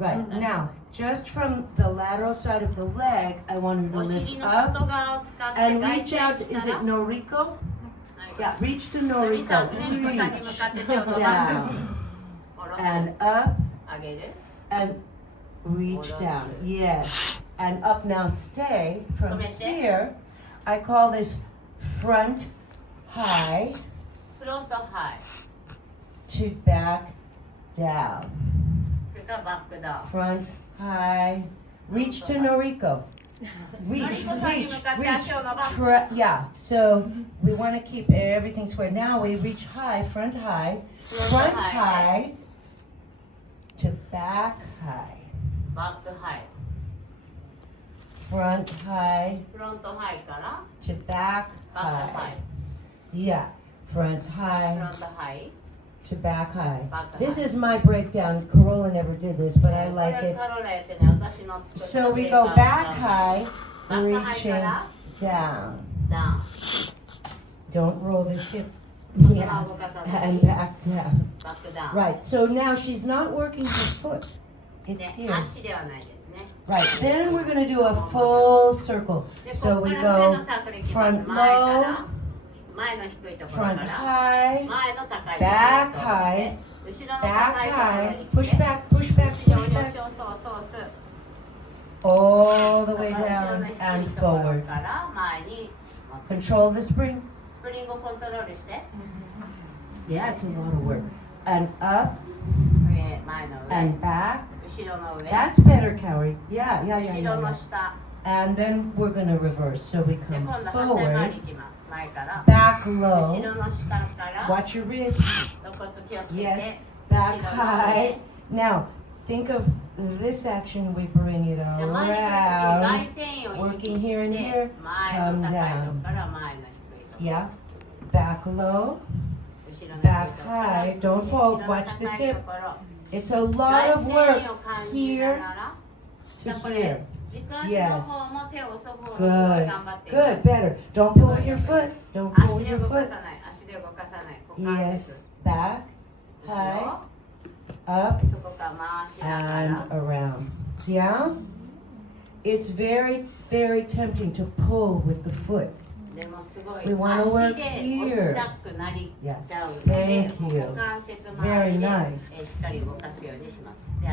Right, now, just from the lateral side of the leg, I want her to お lift 尻の up 外側を使って and 外 reach 旋 out. し Is た it ら Noriko? Yeah, reach to のりさ Noriko. ん、ねりこさんに向かって手を伸ばす Down 下ろす and up 上げる and reach down. Yes. And up now, stay from here. I call this front high フロントハイ to back down. それからバックダウン Front high. Reach to Noriko. Reach, のりこさんに reach, 向かって reach. 足を伸ばす Yeah, so we want to keep everything square. Now we reach high, front high, front high to back high. バックハイ Front high フロントハイから to back バックハ high. イ Yeah, front フロ high ントハイ to back high. Back This high. is my breakdown. Corolla never did this, but I こ like れ it. カロラやってね私の作った So we ブレー go カー back ダウン high, バックハイ reaching から down. ダウン Don't roll this hip. 頭 Yeah, を動かさない and back down. バックダウン Right, so now she's not working her foot. It's で here. 足ではないですね Right, then we're going to do a full circle. で So ここ we から腕 go のサークルいきます front 前から low, 前の低いところ front から high, 前の高い back ところ high, 後ろの back 高いところ high, に push 来て back, push back, 後ろ push に back, 足をそうそうす all the way 後ろ down の低い and ところ forward. から前に Control the spring. スプリングをコントロールして Yeah, it's a lot of work. And up 上前の上 and back. 後ろの上 That's better, Cowie. Yeah, yeah, yeah, 後 yeah, ろの yeah. 下 And then we're going to reverse. So we で come 今度反対回 forward, りいきます前から back 後 low. ろの下から Watch your ribs. 肋骨気をつけて Yes, 後 back ろの high. 上 Now, think of this action. We bring it じゃあ前に来るときに around. 外旋を意識 Working here and し here. て前の高いところから前の低いところ Yeah. Back low. 後ろの Back 低いところから high. Don't fall. 後ろの Watch 高 the い hip. ところ It's a 外 lot of 旋 work を感じな here がら to これ here. 軸足の方も手を押す方もすごい Good. 頑張っています Good. Better. Don't pull with your foot. Don't pull 足 with で your 動か foot. さない足で動かさない股関 Yes. 節 Back, 後 high, ろ up, そこから回しなが and ら around. Yeah? It's very, very tempting to pull with the foot. でもすごい We wanna 足 work で押したくなり Yeah. ちゃうので Thank you. 股関節周りで Very nice. しっかり動かすようにします。で